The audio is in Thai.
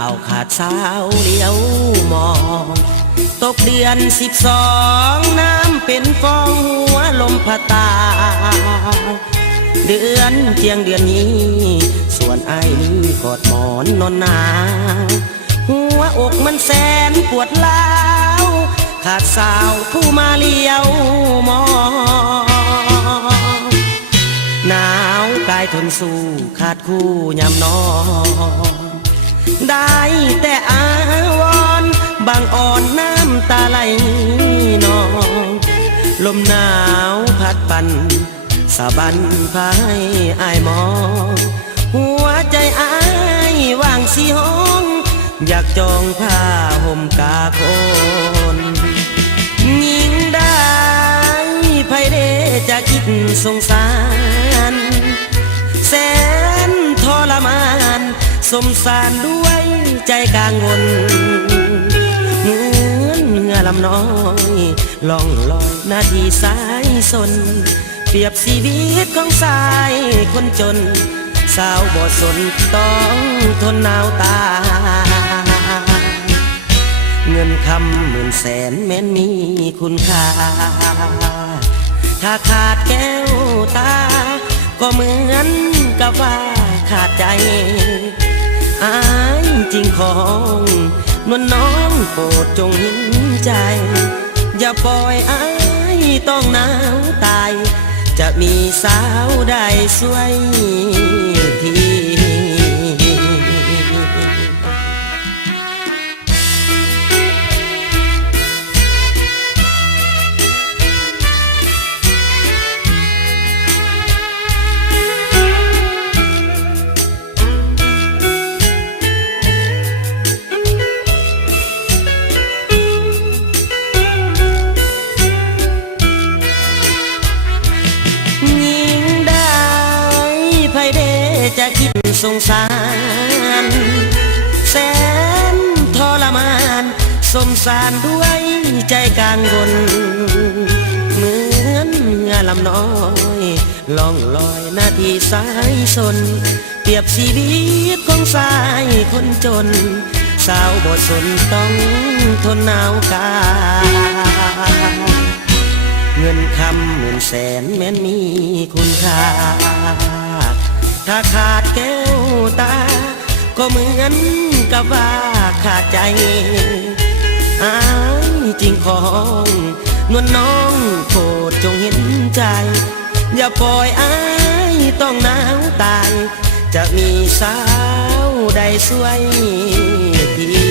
าวขาดสาวเลี้ยวมองตกเดือน12น้ำเป็นฟองหัวลมพัดตาเดือนเที่ยงเดือนนี้ส่วนไอ้นี่กอดหมอนนอนหนาวหัวอกมันแสนปวดร้าวขาดสาวผู้มาเลี้ยวมองหนาวกายทนสู้ขาดคู่ยามนอนได้แต่อาวรบางอ่อนน้ำตาไหลนองลมหนาวพัดปั่นสะบันพายอายมองหัวใจอายว่างสีห้องอยากจองผ้าห่มกาโคนยิ่งได้ไผเดจะคิดสงสารแสนทรมานสมสารด้วยใจกังวลเหมือนเรือลำน้อยล่องลอยนาทีสายสนเปรียบชีวิตของชายคนจนสาวบ่สนต้องทนหนาวตาเงินคำหมื่นแสนแม้นมีคุณค่าถ้าขาดแก้วตาก็เหมือนกับว่าขาดใจอายจริงของนวลน้องโปรดจงเห็นใจอย่าปล่อยอายต้องหนาวตายจะมีสาวใดสวยทีจะคิดสงสารแสนทรมานสมสารด้วยใจกังวลเหมือนเรือลำน้อยล่องลอยนาทีสายสนเปรียบชีวิตของชายคนจนสาวบ่สนต้องทนหนาวกาเงินคำหมื่นแสนแม้นมีคุณค่าถ้าขาดแก้วตาก็เหมือนกับว่าขาดใจอายจริงของนวลน้องโปรดจงเห็นใจอย่าปล่อยอายต้องหนาวตายจะมีสาวใดสวยที